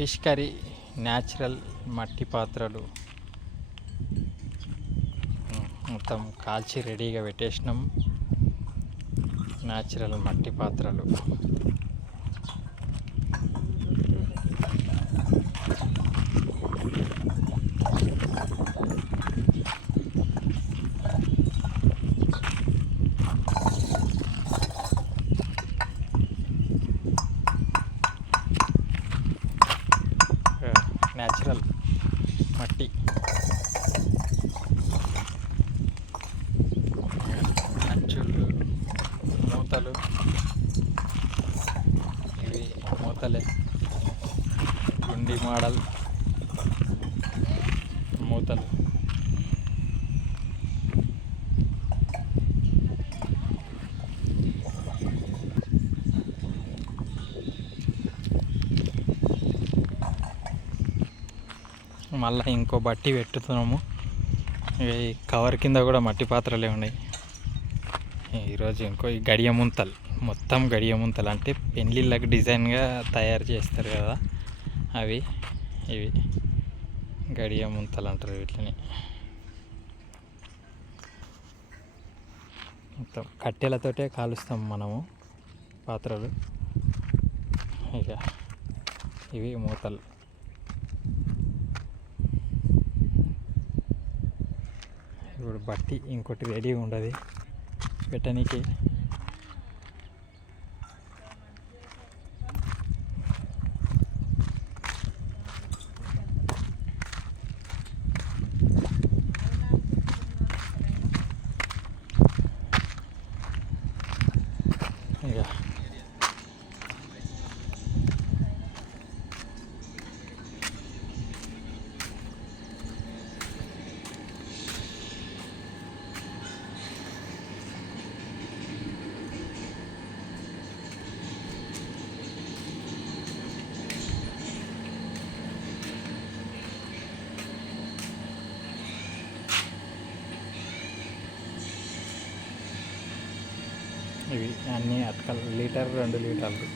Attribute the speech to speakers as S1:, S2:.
S1: Fish curry natural మట్టి పాత్రలు. మొత్తం కాల్చి రెడీగా పెట్టేసినాం. న్యాచురల్ మట్టి పాత్రలు న్యాచురల్ మట్టి అంచులు మూతలు ఇవి మూతలే గుండి మోడల్. మూతలు. మళ్ళీ ఇంకో బట్టి పెట్టుతున్నాము. ఈ కవర్ కింద కూడా మట్టి పాత్రలే ఉన్నాయి. ఈరోజు ఇంకో ఈ గడియ ముంతలు. మొత్తం గడియ ముంతలు. అంటే పెళ్ళిళ్ళకి డిజైన్గా తయారు చేస్తారు కదా. అవి ఇవి. గడియ ముంతలు అంటారు వీటిని. మొత్తం కట్టెలతోటే కాలుస్తాం మనము పాత్రలు. ఇక ఇవి మూతలు. ఇప్పుడు బట్టి ఇంకోటి రెడీ ఉండదు. పెట్టనీకి ఇక ఇవి అన్నీ అటుకలు లీటర్ రెండు లీటర్లు.